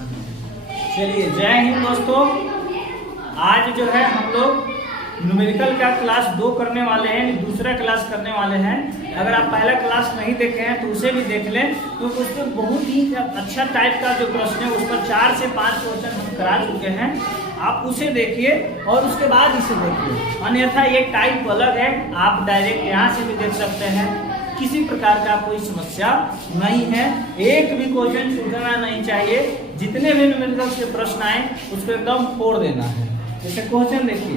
चलिए, जय हिंद दोस्तों। आज जो है हम लोग न्यूमेरिकल का क्लास 2 करने वाले हैं, दूसरा क्लास करने वाले हैं। अगर आप पहला क्लास नहीं देखे हैं तो उसे भी देख लें, क्योंकि उसमें बहुत ही अच्छा टाइप का जो प्रश्न है उस पर 4 से 5 क्वेश्चन हम करा चुके हैं। आप उसे देखिए और उसके बाद इसे देखिए, अन्यथा ये टाइप अलग है। आप डायरेक्ट यहाँ से भी देख सकते हैं। किसी प्रकार का कोई समस्या नहीं है, एक भी क्वेश्चन छूटना नहीं चाहिए। जितने भी न्यूमेरिकल के प्रश्न आए उसको एकदम फोड़ देना है। जैसे क्वेश्चन देखिए,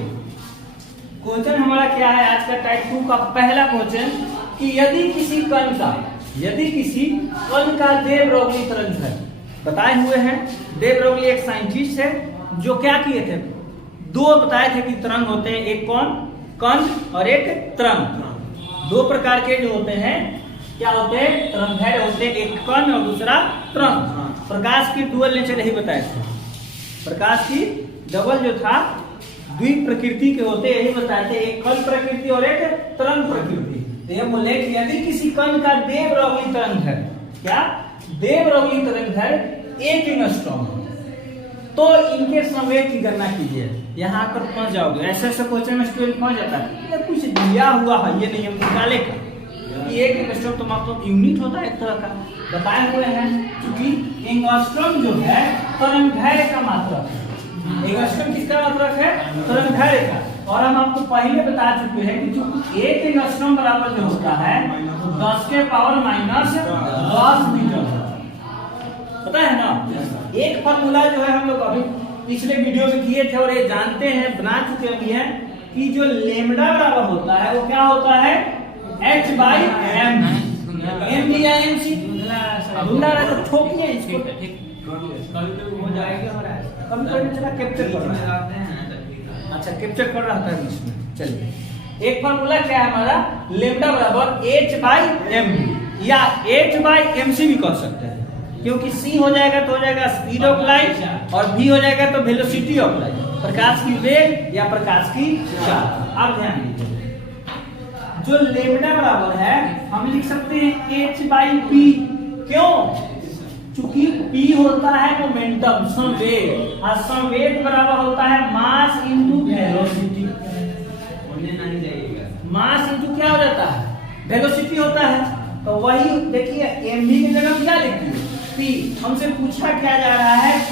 क्वेश्चन हमारा क्या है आज का टाइप 2 का पहला क्वेश्चन कि यदि किसी कण का दे ब्रोगली तरंग है, बताए हुए हैं। दे ब्रोगली एक साइंटिस्ट है जो क्या किए थे, 2 बताए थे कि तरंग होते हैं, एक कण और एक तरंग। 2 प्रकार के जो होते हैं, क्या होते हैं, तरंगदैर्घ्य होते हैं, एक कण और दूसरा तरंग। प्रकाश की डुअल नेचर यही बताए थे। प्रकाश की डबल जो था द्विप प्रकृति के होते, यही बताए थे, एक कण प्रकृति और एक तरंग प्रकृति। तो ये बोले कि यदि किसी कण का दे ब्रोगली तरंग है, क्या दे ब्रोगली तरंग है 1 एंगस्ट्रॉम, तो इनके संवेग की गणना कीजिए। यहाँ आकर पहुंच जाओगे, ऐसे क्वेश्चन में स्टूडेंट पहुंच जाता है, कुछ दिया हुआ है, ये नियम निकाले का। 1 एंगस्ट्रॉम तो मतलब यूनिट होता है एक तरह का, बताए हुए हैं। क्योंकि एंगस्ट्रॉम जो है तरंगदैर्घ्य का मात्रक है। एंगस्ट्रॉम किसका मात्रक है, तरंगदैर्घ्य का। और हम आपको पहले बता चुके हैं कि जो 1 एंगस्ट्रॉम बराबर जो होता है 10 के पावर -10 मीटर, पता है ना। एक फॉर्मूला जो है हम लोग अभी पिछले वीडियो में किए थे और ये जानते हैं, बना चुके भी हैं कि जो लेमडा बराबर होता है वो क्या होता है, h/m। m दिया mc, धुंधला रहा तो ठोकिए इसको, हो जाएगा हमारा। कभी चला कैप्चर कर रहा है, अच्छा कैप्चर कर रहा था इसमें। चलिए, एक फॉर्मूला क्या है हमारा, लेमडा बराबर h/m या h/mc भी कह सकते हैं, क्योंकि c हो जाएगा तो हो जाएगा स्पीड ऑफ लाइट और v हो जाएगा तो वेलोसिटी ऑफ लाइट, प्रकाश की वेग या प्रकाश की चाल। आप ध्यान दीजिए, जो लेमडा बराबर है हम लिख सकते हैं h/p। क्यों? चूंकि p होता है मोमेंटम, संवेग, और संवेग बराबर होता है mass into velocity. Mass into क्या हो जाता है, वेलोसिटी होता है। तो वही देखिए, mv की जगह क्या लिखिए, p। हमसे पूछा क्या जा रहा है, p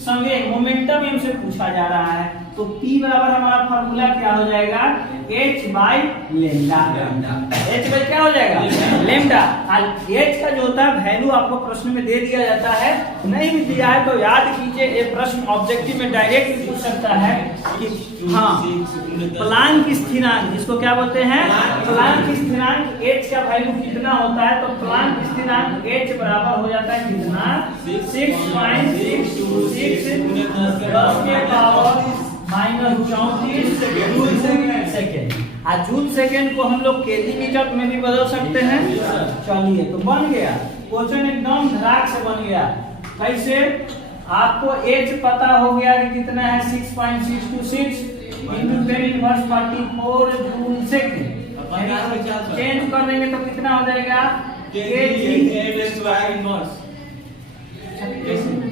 संवेग मोमेंटम हमसे पूछा जा रहा है, तो p बराबर हमारा फार्मूला क्या हो जाएगा, h/लैम्डा। h बाई क्या हो जाएगा, लैम्डा। h का जो होता है वैल्यू आपको प्रश्न में दे दिया जाता है, नहीं भी दिया है तो याद कीजिए। ये प्रश्न ऑब्जेक्टिव में डायरेक्ट पूछ सकता है कि हाँ प्लांक स्थिरांक, जिसको क्या बोलते हैं, प्लांक स्थिरांक h का वैल्यू कितना होता है, तो प्लांक स्थिरांक h बराबर हो जाता है कितना, 6.626 10 के पावर -34 सेकेंड। और जूल सेकेंड को हम लोग केजी मीटर में भी बदल सकते हैं। चलिए, तो बन गया क्वेश्चन, एकदम धड़ाक से बन गया। कैसे, आपको h पता हो गया कि कितना है, 6.626 × 10⁻44 जूल सेकेंड। चेंज कर देंगे तो कितना हो जाएगा,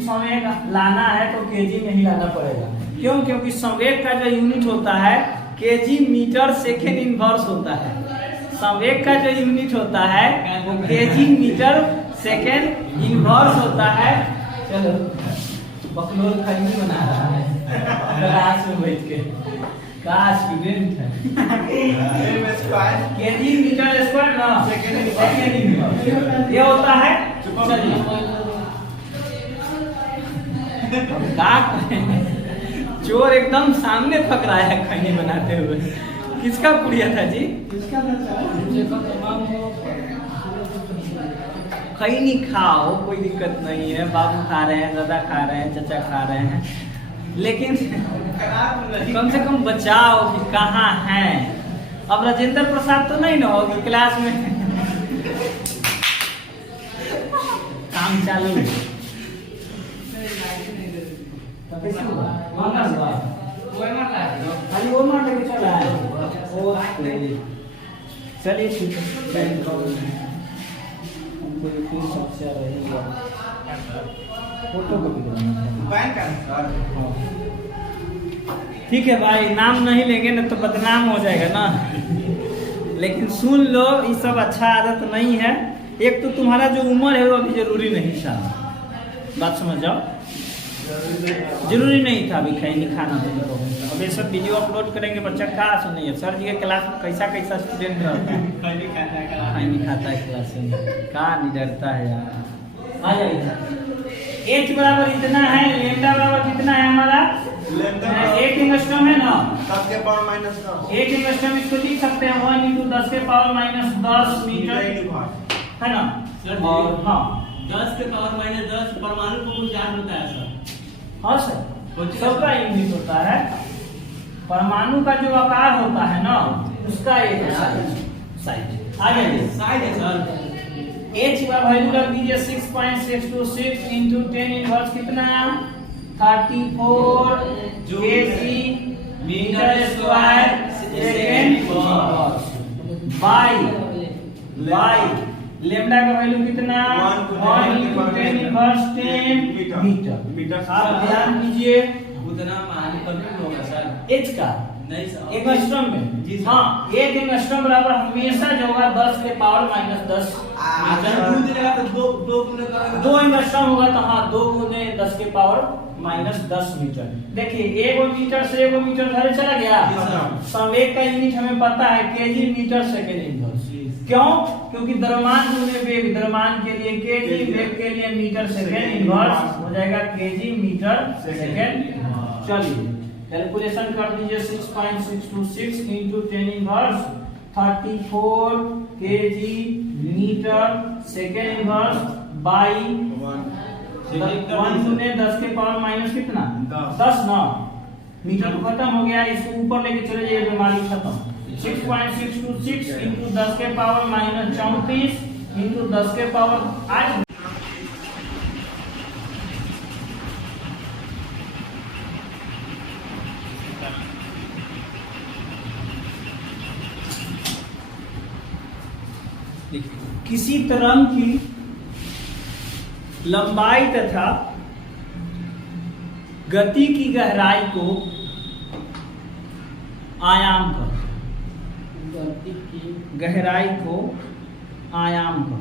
संवेग लाना है तो केजी में ही लाना पड़ेगा। क्यों? क्योंकि संवेग का जो यूनिट होता है केजी मीटर सेकेंड इनवर्स होता है। संवेग का जो यूनिट होता है वो केजी मीटर सेकेंड इनवर्स होता है। चलो, बकलोल खैनी बना रहा है क्लास में बैठ के, का स्टूडेंट है। केजी मीटर स्क्वायर ना सेकेंड इनवर्स ये होता है। चलिए, चोर एकदम सामने पकड़ा है खैनी बनाते हुए। किसका पुड़िया था जी, खैनी खाओ, कोई दिक्कत नहीं है। बाबू खा रहे हैं, दादा खा रहे हैं, चाचा खा रहे हैं, लेकिन कम से कम बचाओ कि कहाँ है। अब राजेंद्र प्रसाद तो नहीं ना होगी क्लास में, काम चालू है। चलिए ठीक है, समस्या रहेगा। फोटो कॉपी कराना बैंक है सर। ठीक है भाई, नाम नहीं लेंगे ना तो बदनाम हो जाएगा ना। लेकिन सुन लो, ये सब अच्छा आदत नहीं है। एक तो तुम्हारा जो उम्र है वो अभी जरूरी नहीं था, बात समझ जाओ, जरूरी नहीं था अभी खैनी खाना तुम लोगों को। अब ये सब वीडियो अपलोड करेंगे, बच्चा कहाँ सुनेंगे। सर जी के क्लास में कैसा कैसा स्टूडेंट रहता है, खैनी खाता है क्लास में, कहाँ निडरता है यार। आ जाइए। एच बराबर इतना है, लेमडा बराबर कितना है हमारा, 8 एंगस्ट्रॉम है ना, 10 के पावर माइनस 10। 8 एंगस्ट्रॉम इसको लिख सकते हैं 1 × 10 के पावर माइनस 10 मीटर, है ना। और हाँ 10 के पावर माइनस 10 परमाणु को कुछ याद होता है सर। हाँ सर, सबका यूनिट होता है। परमाणु का जो आकार होता है ना, उसका एक साइज। आ जाइए, साइड है सर। H का वैल्यू रख दीजिए 6.626 × 10 इनवर्स कितना 34 kg metre square second by lambda का वैल्यू कितना 1 × 10 इनवर्स 10 मीटर। आप ध्यान दीजिए, उतना मान कंप्यूट होगा सर। H का नहीं सर, एंगस्ट्रॉम में जी सर। हाँ, 1 एंगस्ट्रॉम बराबर हमेशा जो होगा 10 के पावर माइनस 10 अगर 2 दिलेगा तो 2 गुना करेंगे 2 एंगस्ट्रॉम होगा तो हाँ 2 गुने 10 के पावर माइनस 10 मीटर। देखिए 1 मीटर से 1 मीटर धरे चला गया। संवेग का यूनिट हमें पता है केजी मीटर सेकेंड इनवर्स। क्यों? क्योंकि द्रव्यमान गुने वेग, द्रव्यमान के लिए केजी, वेग के लिए मीटर सेकेंड इनवर्स हो जाएगा केजी मीटर सेकेंड। चलिए कैलकुलेशन कर दीजिए 6.626 × 10 inverse 34 kg metre second inverse by 1 गुने 10 के पावर माइनस कितना 10 ना, मीटर तो खत्म हो गया, इसको ऊपर लेके चले जाइए, बीमारी खत्म। 6.626 × 10 के पावर माइनस 34 × 10 के पावर आज किसी तरंग की लंबाई तथा गति की गहराई को आयाम कर, गति की गहराई को आयाम कर।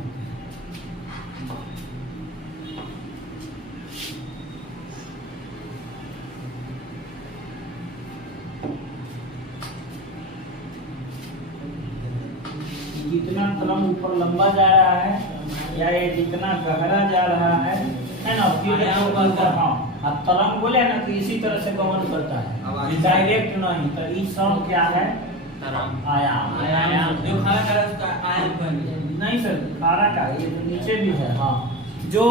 जितना तरंग ऊपर लंबा जा रहा है या ये जितना गहरा जा रहा है ना, हाँ तरंग बोले ना कि इसी तरह से गमन करता है, डायरेक्ट नहीं। तो ये सब क्या है, आयाम। आयाम जो खाना खा रहा है उसका आयाम बन नहीं सर, खारा का ये तो नीचे भी है। हाँ, जो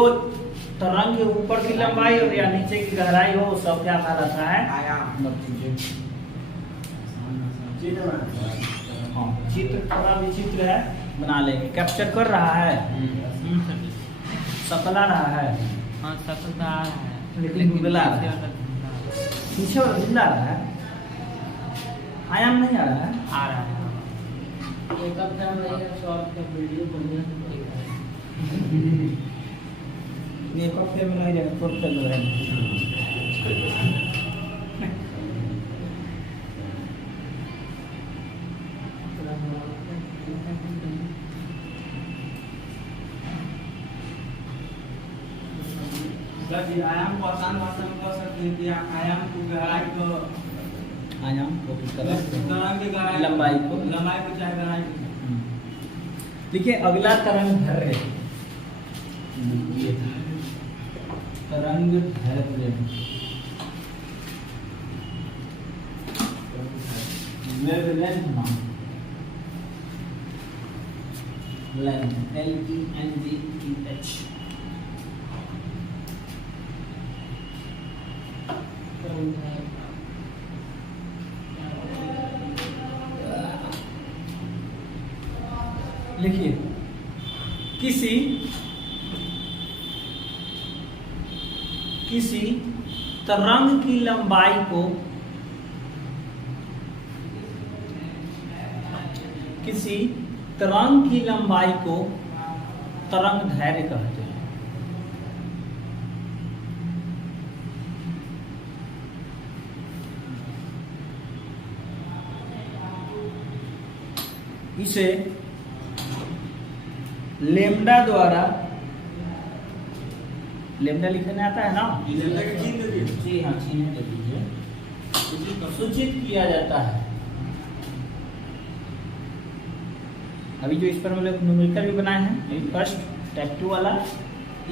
तरंग के ऊपर की लंबाई और या नीचे की गहराई हो, वो सब क्या कहलाता है, आयाम। हाँ, चित्र थोड़ा विचित्र है, बना लेंगे। कैप्चर कर रहा है, सकला रहा है, हाँ सकता आ रहा है लेकिन गुदला रहा है, पीछे वाला गुदला रहा है, आयाम नहीं आ रहा है। आ रहा है। एक अपना रहेगा शॉर्ट का वीडियो बढ़िया से देखा ये कॉफी में नहीं रहेगा, तो चल रहा है। आयाम को आसान भाषा में कह सकते हैं कि आयाम को गहराई को आयाम को तरंग की गहराई लंबाई को चाहे गहराई को। देखिए अगला तरंग धैर्य, ये तरंग धैर्य वेवलेंथ नाम, लेंथ LENGTH। लिखिए किसी तरंग की लंबाई को तरंग दैर्घ्य कहते हैं। इसे लेमडा द्वारा, लेमडा लिखने आता है ना? जी हाँ, चिन्ह दे दीजिए। सूचित किया जाता है। अभी जो इस पर हम लोग न्यूमेरिकल भी बनाए हैं, फर्स्ट टाइप 2 वाला,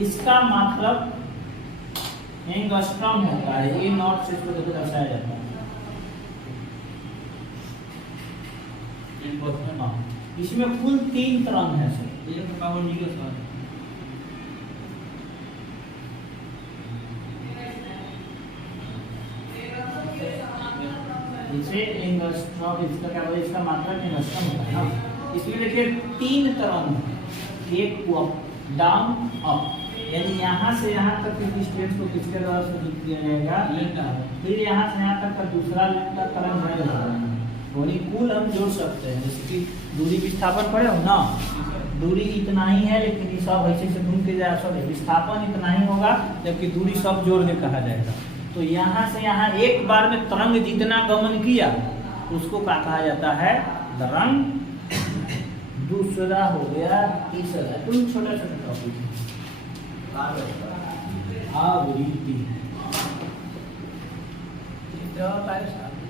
इसका मतलब एंगस्ट्रॉम होता है। ये नॉट से इसको देखो दर्शाया जाता है। इसमें कुल 3 तरंग है सर। इसे एंगस्ट्रॉम, इसका क्या बोलते हैं, इसका मात्रक एंगस्ट्रॉम होता है ना। इसमें देखिए 3 तरंग है, एक अप डाउन अप, यानी यहाँ से यहाँ तक की डिस्टेंस को किसके द्वारा सूचित किया जाएगा? फिर यहाँ से यहाँ तक का दूसरा तरंग है, यानी कुल हम जोड़ सकते हैं। जैसे कि दूरी विस्थापन पड़े हो ना, दूरी इतना ही है, लेकिन ये सब ऐसे से घूम के जाए, सब विस्थापन इतना ही होगा, जबकि दूरी सब जोड़ के कहा जाएगा। तो यहाँ से यहाँ एक बार में तरंग जितना गमन किया उसको क्या कहा जाता है? तरंग। दूसरा हो गया, तीसरा, तुम छोटा छोटा टॉपिक आवृत्ति।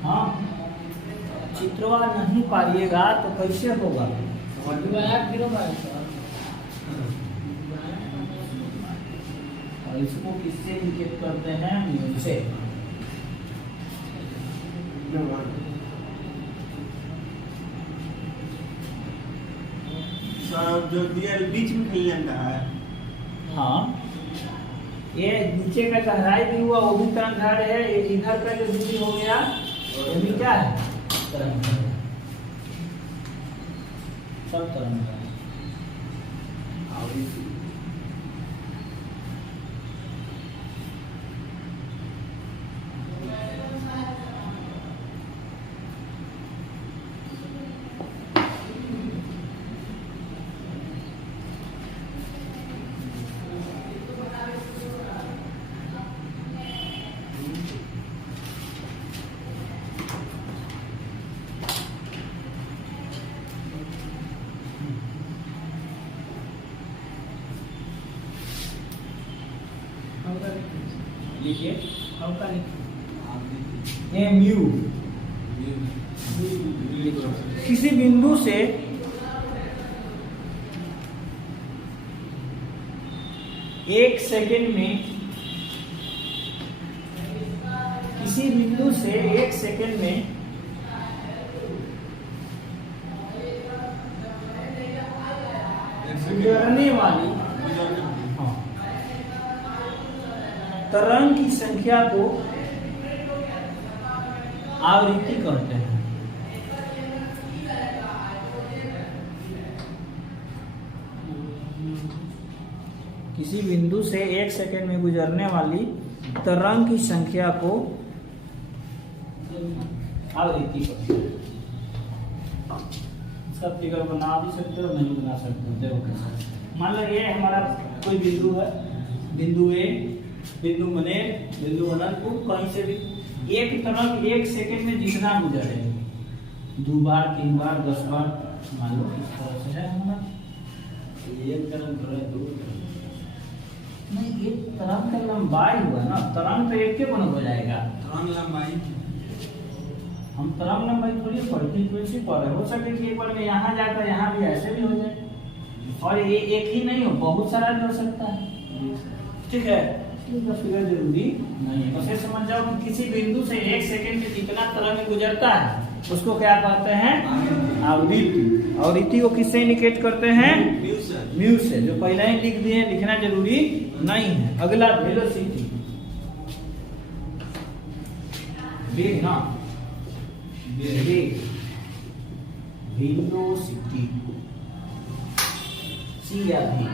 हाँ, चित्रवा नहीं पारिएगा तो कैसे होगा? और इसको किससे इंडिकेट करते हैं? म्यू से। जो दिया बीच में कहीं आता है। हाँ, ये नीचे का गहराई भी हुआ, वो भी तरंग दैर्घ्य है। ये इधर का जो दूरी हो गया, ये भी क्या है? तरंग दैर्घ्य। सब तरंग दैर्घ्य। लिखिए, ये म्यू किसी बिंदु से एक सेकेंड में, किसी बिंदु से 1 सेकेंड में गुजरने वाली तरंग की संख्या को आवृत्ति कहते हैं। किसी बिंदु से 1 सेकेंड में गुजरने वाली तरंग की संख्या को आवृत्ति कहते हैं। इसका फिगर बना भी सकते हो, नहीं बना सकते हो। मान लो ये हमारा कोई बिंदु है, बिंदु ए, बिंदु मने, बिंदु अनंतपुर, कहीं से भी एक तरंग 1 सेकेंड में जितना गुजरे, 2 बार 3 बार 10 बार, मान लो इस तरह से है हमारा। एक तरंग नहीं, एक तरंग का लंबाई हुआ ना, तरंग तो एक के बन हो जाएगा। तरंग लंबाई, हम तरंग लंबाई थोड़ी फ्रीक्वेंसी पर हो सके कि एक बार में यहाँ जाकर यहाँ भी ऐसे भी हो जाए, और ये एक ही नहीं हो, बहुत सारा भी हो सकता है। ठीक है, इसका फिगर जरूरी नहीं है। बस ये समझ जाओ कि किसी बिंदु से 1 सेकेंड में जितना तरंग गुजरता है उसको क्या कहते हैं? आवृत्ति। आवृत्ति को किससे इंडिकेट करते हैं? म्यू से, जो पहले ही लिख दिए, लिखना जरूरी नहीं है। अगला वेलोसिटी, वेग ना, वेग, वेलोसिटी, सी या भी।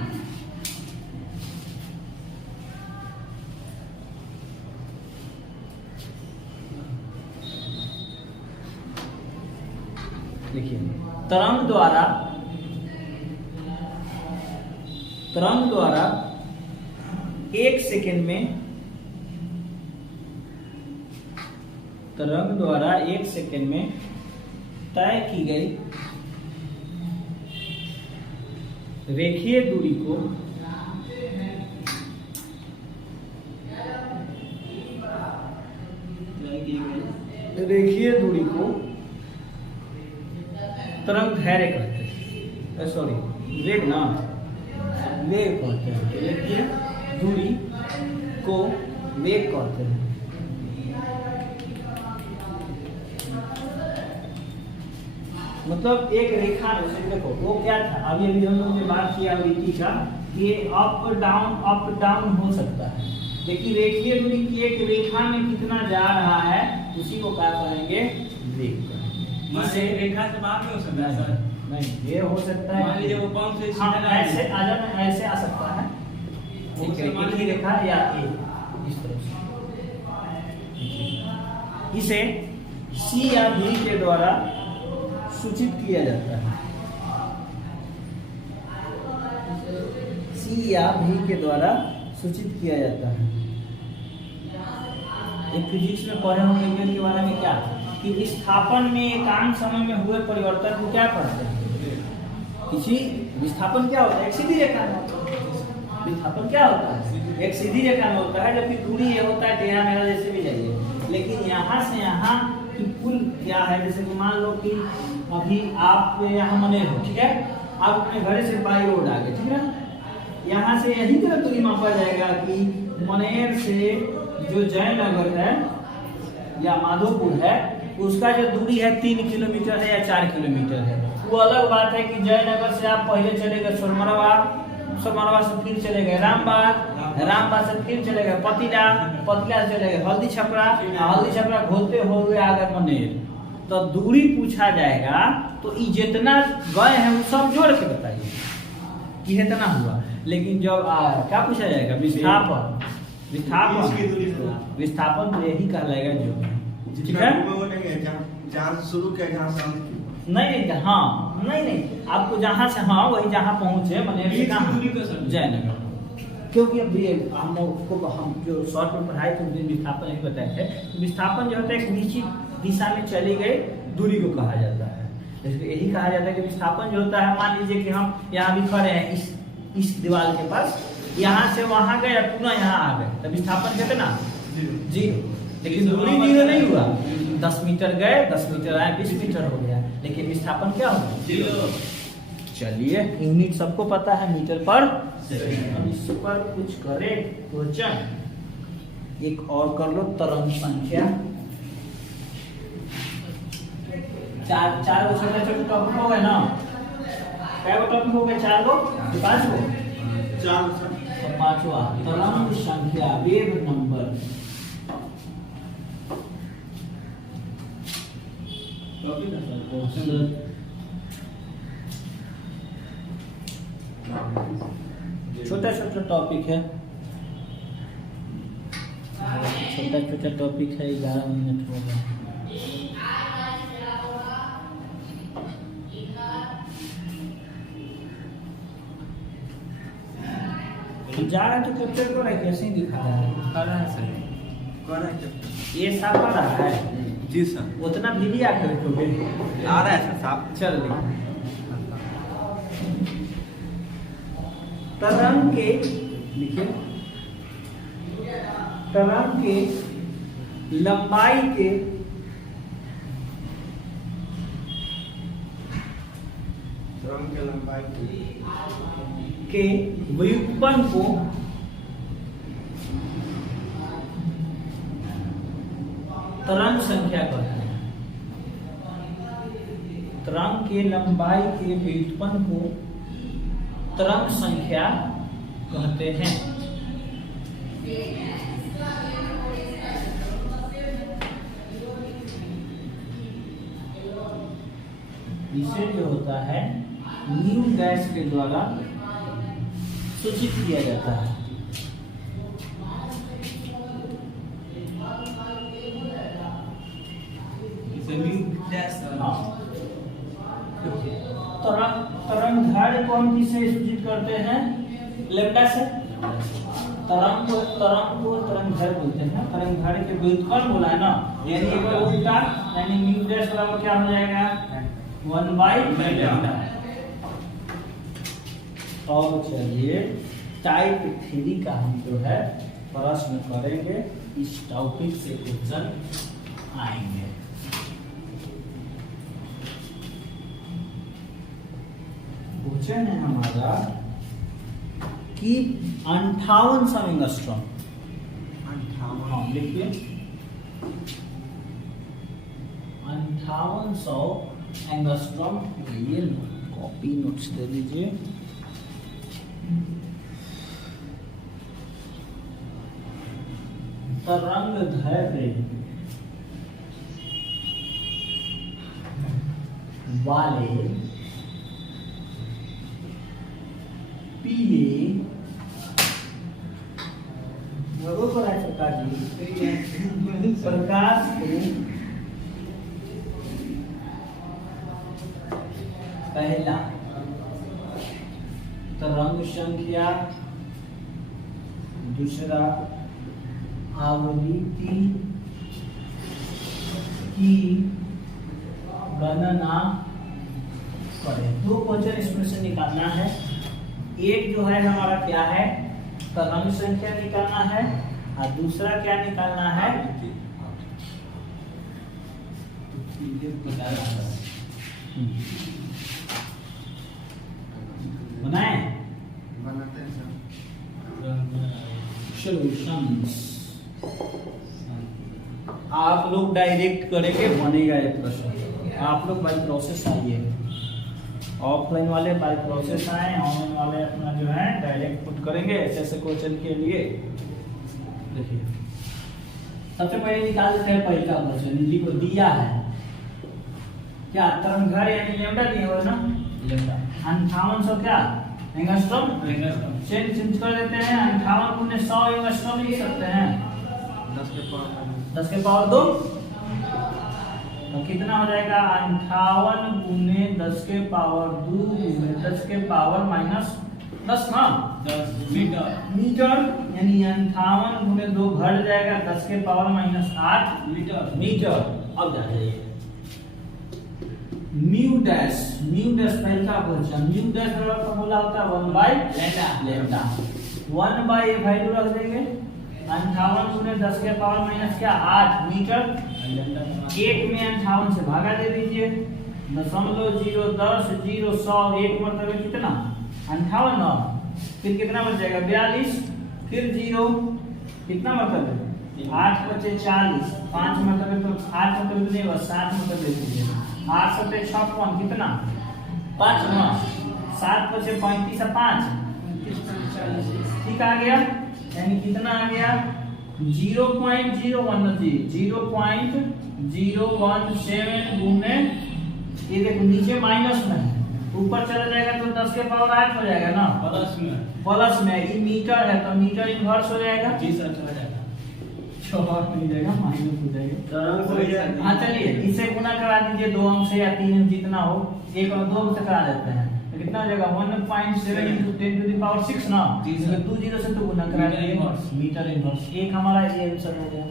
देखिए, तरंग द्वारा 1 सेकेंड में, तरंग द्वारा 1 सेकेंड में तय की गई रेखीय दूरी को तरंग धैर्य कहते हैं, सॉरी वेग ना, वेग कहते हैं। रेखीय दूरी को वेग कहते हैं। मतलब एक रेखा में से देखो वो क्या था, अभी अभी हम लोग ने बात किया रीति का कि अप डाउन हो सकता है, लेकिन रेखीय दूरी की एक रेखा में कितना जा रहा है उसी को क्या कहेंगे, वेग। इसे रेखा से बाहर भी हो सकता है सर? नहीं, ये हो सकता है, मान लीजिए वो कौन से हाँ, सीधा ऐसे आ जाना, ऐसे आ सकता है एक ही रेखा या एक इस तरह से। इसे सी या भी के द्वारा सूचित किया जाता है। सी या भी के द्वारा सूचित किया जाता है। एक फिजिक्स में पढ़े होंगे वेग के बारे में क्या, कि विस्थापन में एकांक समय में हुए परिवर्तन को क्या कहते हैं। किसी विस्थापन क्या होता है, एक सीधी रेखा में होता है। विस्थापन क्या होता है, एक सीधी रेखा में होता है, जबकि दूरी ये होता है टेढ़ा मेढ़ा जैसे भी जाइए। लेकिन यहाँ से यहाँ की कुल क्या है, जैसे कि मान लो कि अभी आप यहाँ मनेर हो, ठीक है, आप अपने घर से बाई रोड आ गए, ठीक है, यहाँ से यही तरह दूरी मापा जाएगा कि मनेर से जो जयनगर है या माधोपुर है उसका जो दूरी है 3 किलोमीटर है या 4 किलोमीटर है। वो अलग बात है कि जयनगर से आप पहले चले गए सोनमरवा, सोनमरवा से फिर चले गए रामबाग, रामबाग से फिर चले गए पतिला, पतिला से चले गए हल्दी छपरा, हल्दी छपरा घूमते हुए आ गए मनेर। तो दूरी पूछा जाएगा तो ये जितना गए हैं वो सब जोड़ के बताइए कि इतना हुआ। लेकिन जब क्या पूछा जाएगा, विस्थापन, विस्थापन तो यही कहलाएगा जो, ठीक है। जहाँ से शुरू किया जहाँ से नहीं, हाँ नहीं, आपको जहाँ से, हाँ वही जहाँ पहुँचे मनेर से कहाँ, जयनगर। क्योंकि अभी हम जो शॉर्ट में पढ़ाई थे विस्थापन नहीं बताए थे। तो विस्थापन जो होता है एक निश्चित दिशा में चली गई दूरी को कहा जाता है। यही कहा जाता है कि विस्थापन जो होता है, मान लीजिए कि हम यहाँ भी खड़े हैं इस दीवार के पास, यहाँ से वहाँ गए या पुनः यहाँ आ गए, तो विस्थापन कहते ना जीरो। लेकिन दूरी जीरो नहीं हुआ, 10 मीटर गए 10 मीटर आए 20 मीटर हो गया, लेकिन विस्थापन क्या होगा, जीरो। चलिए यूनिट सबको पता है मीटर पर सेकंड। इस पर कुछ करे तो चल एक और कर लो, तरंग संख्या। चार गो छोटे छोटे टॉपिक हो गए ना, क्या टॉपिक हो गए, 4 गो 5 गो, 5वां तरंग संख्या, वेव नंबर। छोटा छोटा टॉपिक है, छोटा छोटा टॉपिक है, 11 मिनट हो गए। जा रहा तो कैप्चर कर रहा है, कैसे ही दिखा रहा है, कर रहा है सर, कर रहा है ये साफ कर रहा है जी सर, उतना भी नहीं आकर रखोगे, आ रहा है सर साहब। चल तरंग के लिखिए, तरंग के लंबाई के के व्युत्पन्न को तरंग संख्या कहते हैं। तरंग के लंबाई के व्युत्पन्न को तरंग संख्या कहते हैं। इसे जो होता है न्यू गैस के द्वारा सूचित किया जाता है। तरंग दैर्घ्य को हम किससे सूचित करते हैं, लैम्डा से। तरंग को तरंग दैर्घ्य बोलते हैं। तरंग दैर्घ्य के व्युत्पन्न बोला है ना, यानी एक बार उल्टा, यानी न्यू डैश बराबर क्या हो जाएगा, 1/λ। और चलिए टाइप 3 का हम जो है प्रश्न करेंगे, इस टॉपिक से क्वेश्चन आएंगे। क्वेश्चन है हमारा कि 58 एंगस्ट्रॉम, हाँ लिखिए 5800 एंगस्ट्रॉम, ये कॉपी नोट्स दे दीजिए। तरंगदैर्घ्य वाले पीले प्रकाश को पहला तरंग संख्या, दूसरा आवृत्ति की गणना करें। दो क्वेश्चन इसमें से निकालना है। एक जो है हमारा क्या है, तरंग संख्या निकालना है, और दूसरा क्या निकालना है, बनाए बनाते हैं सॉल्यूशंस। आप लोग डायरेक्ट करेंगे, बनेगा ये प्रश्न। आप लोग बाय प्रोसेस आइए, ऑफलाइन वाले बाय प्रोसेस आए, ऑनलाइन वाले अपना जो है डायरेक्ट पुट करेंगे ऐसे ऐसे क्वेश्चन के लिए। देखिए सबसे पहले निकाल देते हैं पहला क्वेश्चन, जी को दिया है क्या, तरंगदैर्घ्य यानी लैम्डा दिया हुआ है ना, लैम्डा 5800 क्या एंगस्ट्रॉम, चेंज कर देते हैं। 58 गुने 100 एंगस्ट्रॉम लिख सकते हैं, 10 के पावर 2, तो कितना हो जाएगा 58 गुने 10 के पावर 2 गुने 10 के पावर माइनस 10 ना 10 मीटर, यानी 58 गुने 2 घट जाएगा 10 के पावर माइनस 8 मीटर। अब जा जाइए म्यू डैश पहला क्वेश्चन, म्यू डैश का फॉर्मूला होता है 1 बाय लैम्डा। 1 बाय ये वैल्यू रख देंगे, 58 गुने 10 के पावर माइनस क्या 8 मीटर। 1 में 58 से भागा दे दीजिए, 0.010 0 100 1 मतलब कितना 58 ना, फिर कितना बच जाएगा 42, फिर 0 कितना मतलब है 8 बचे 40, 5 मतलब तो 8 मतलब नहीं बस 7 मतलब दे दीजिए, 8 सत्ते 56 कितना 5 ना, 7 बचे 35 और 5 ठीक आ गया, यानी कितना आ गया 0.017 गुने, ये देखो नीचे माइनस में है, ऊपर चला जाएगा तो 10 के पावर 8 हो जाएगा ना, प्लस में ये मीटर है तो मीटर इनवर्स हो जाएगा, जी सर चला जाएगा, शॉर्ट नहीं जाएगा माइनस हो जाएगा। हाँ चलिए इसे गुना करा दीजिए 2 अंक से या 3 अंक जितना हो, 1 और 2 से करा देते हैं, तो कितना हो जाएगा 1.7 into 10 to the power 6 ना, 2 0 से तो गुना करा दीजिए मीटर इनवर्स, एक हमारा ये आंसर हो गया।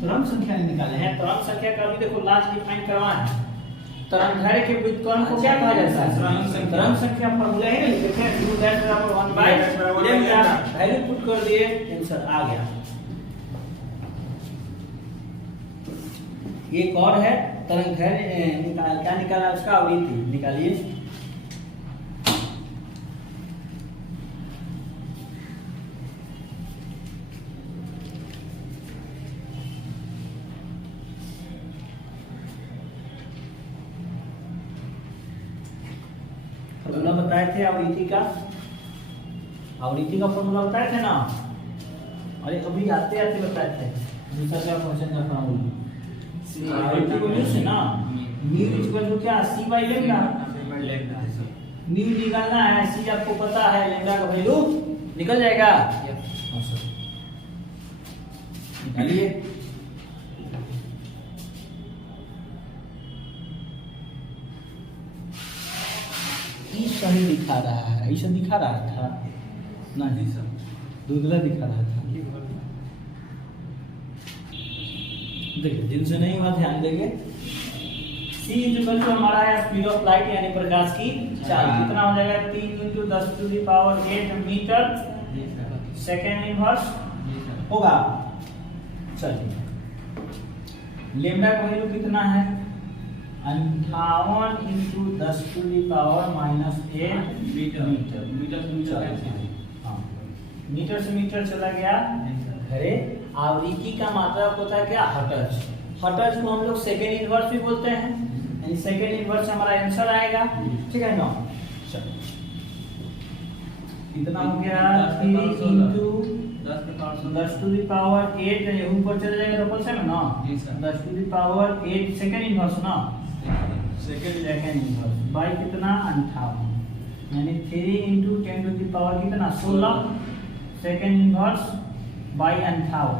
तरंग संख्या निकाले हैं, तरंग संख्या का भी देखो लास्ट डिफाइन करवाना है, तरंगदैर्घ्य के व्युत्क्रम को क्या कहा जाता है, तरंग संख्या फॉर्मूला है ना, लिखते हैं u dash बराबर 1 बाय लैम्डा, वैल्यू पुट कर दिए आंसर आ गया। एक और है तरंगदैर्घ्य निकाल, क्या निकाला उसका आवृत्ति निकालिए, फॉर्मूला बताए थे आवृत्ति का, आवृत्ति का फॉर्मूला बताए थे ना, अरे अभी आते आते बताए थे, दूसरा क्या क्वेश्चन का फॉर्मूला आवृत्ति को न्यू से ना, न्यू इक्वल टू क्या c बाय लैम्डा, न्यू निकालना है, c आपको पता है, लैम्डा का वैल्यू निकल जाएगा, निकालिए सही दिखा रहा है, ऐसा दिखा रहा था ना जी सर, दूसरा दिखा रहा था, देखिए जिनसे नहीं हुआ ध्यान देंगे, c इक्वल टू हमारा है स्पीड ऑफ लाइट यानी प्रकाश की चाल। कितना हो जाएगा 3 × 10⁸ मीटर सेकेंड इनवर्स होगा। चलिए लेम्डा का वैल्यू कितना है 58 × 10⁻⁸ मीटर। हाँ मीटर से मीटर चला गया घरे। आवृत्ति का मात्रा होता है क्या हर्ट्ज। हर्ट्ज को हम लोग सेकेंड इनवर्स भी बोलते हैं, यानी सेकेंड इनवर्स हमारा आंसर आएगा। ठीक है ना। कितना हो गया 3 × 10⁸ ऊपर चले जाएगा तो कौन सा ना 10⁸ सेकेंड इनवर्स ना सेकेंड इनवर्स बाई कितना 58 यानी 3 × 10⁻⁴ कितना 16 सेकेंड इनवर्स बाई 58।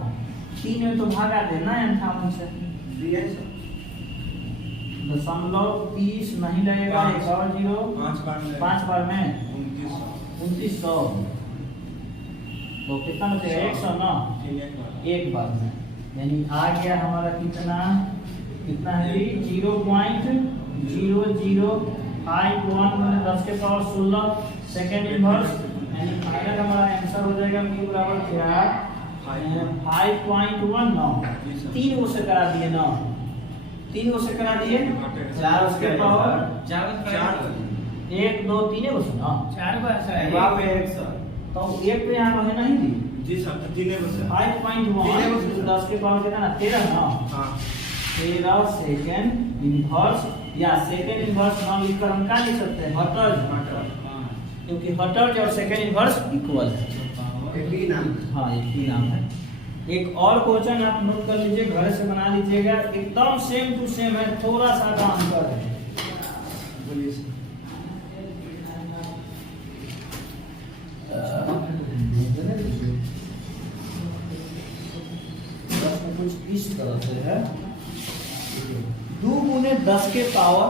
3 में तो भागा देना है 58 से 0.30 नहीं लगेगा। एक और 0 5 बार में 2900 तो कितना बचेगा 100 ना एक बार में, यानी आ गया हमारा कितना है 0.0051 10 के पावर 16 सेकेंड इनवर्स, यानी फाइनल हमारा आंसर हो जाएगा म्यू बराबर क्या 5.1 ना। 3 वो से करा दिए ना 3 वो से करा दिए 4 उसके पावर 1 2 3 वो से ना 4 बार से तो एक पे यहाँ है नहीं दी जी सर 5.1 10 के पावर कितना 13 ना 13 सेकेंड इनवर्स या सेकेंड इनवर्स नाम लिखकर हम क्या लिख सकते हैं हर्ट्ज, क्योंकि हर्ट्ज और सेकेंड इनवर्स इक्वल है। एक ही नाम हाँ एक ही नाम है। एक और क्वेश्चन आप नोट कर लीजिए घर से बना लीजिएगा, एकदम सेम टू सेम है, थोड़ा सा अंतर है। बोलिए कुछ इस तरह से है 2 × 10 के पावर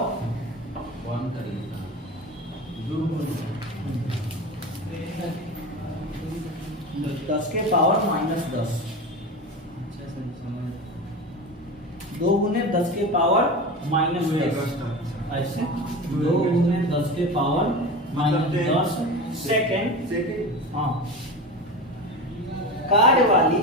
10 के पावर -10 2 × 10 के पावर -10 ऐसे 2 × 10 के पावर -10 सेकेंड हाँ कार्य वाली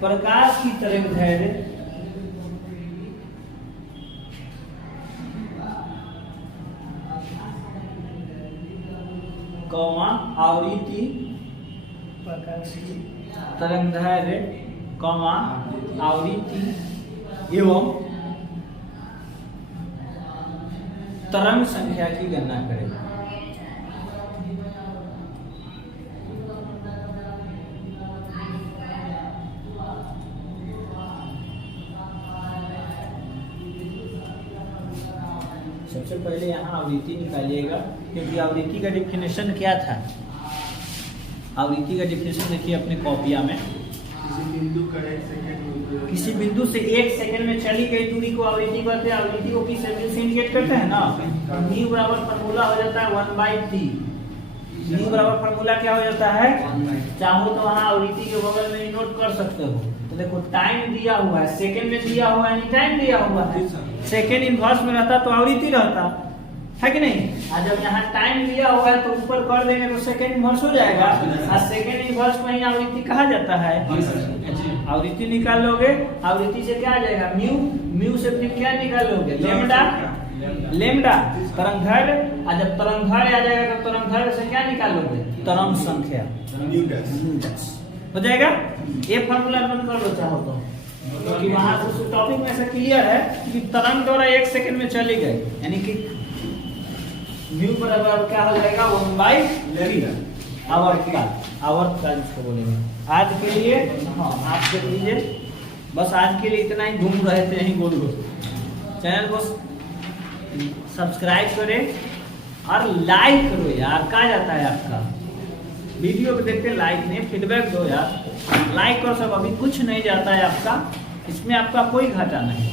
प्रकाश की तरंगदैर्घ्य कौमा आवृत्ति प्रकाश की तरंगदैर्घ्य कौमा आवृत्ति एवं तरंग संख्या की गणना करें। सबसे पहले यहाँ आवृत्ति निकालिएगा, क्योंकि आवृत्ति का डेफिनेशन क्या था। आवृत्ति का डेफिनेशन देखिए अपने कॉपिया में, किसी बिंदु से 1 सेकंड में चली गई दूरी को आवृत्ति कहते हैं। आवृत्ति को किस वैल्यू से इंडिकेट करते हैं ना, न्यू बराबर फार्मूला हो जाता है 1/3। न्यू बराबर फार्मूला क्या हो जाता है, चाहो तो वहाँ आवृत्ति के बगल में नोट कर सकते हो। तो देखो टाइम दिया हुआ है, सेकंड में दिया हुआ है, टाइम दिया हुआ है। सेकंड इनवर्स में रहता तो आवृत्ति रहता है कि नहीं। और जब यहाँ टाइम दिया हुआ है तो ऊपर कर देंगे तो सेकंड इनवर्स हो जाएगा। और सेकंड इनवर्स में ही आवृत्ति कहा जाता है। आवृत्ति निकाल लोगे, आवृत्ति से क्या आ जाएगा म्यू से फिर क्या निकालोगे लेमडा तरंगदैर्घ्य। और जब तरंगदैर्घ्य आ जाएगा तो तरंगदैर्घ्य से क्या निकालोगे तरंग संख्या हो जाएगा। ये फार्मूला रन कर लो चाहो तो, क्योंकि वहां उस टॉपिक में ऐसा क्लियर है कि तरंग द्वारा 1 सेकंड में चली गई, यानी कि म्यू बराबर क्या हो जाएगा 1/3 आवर्तकाल इसको बोलेंगे। आज के लिए हाँ आप देख लीजिए, बस आज के लिए इतना ही, घूम रहे थे यहीं गोल गोल। चैनल को सब्सक्राइब करें और लाइक करो यार, कहा जाता है आपका वीडियो को देखते लाइक नहीं, फीडबैक दो यार। लाइक और सब अभी कुछ नहीं जाता है आपका, इसमें आपका कोई घाटा नहीं।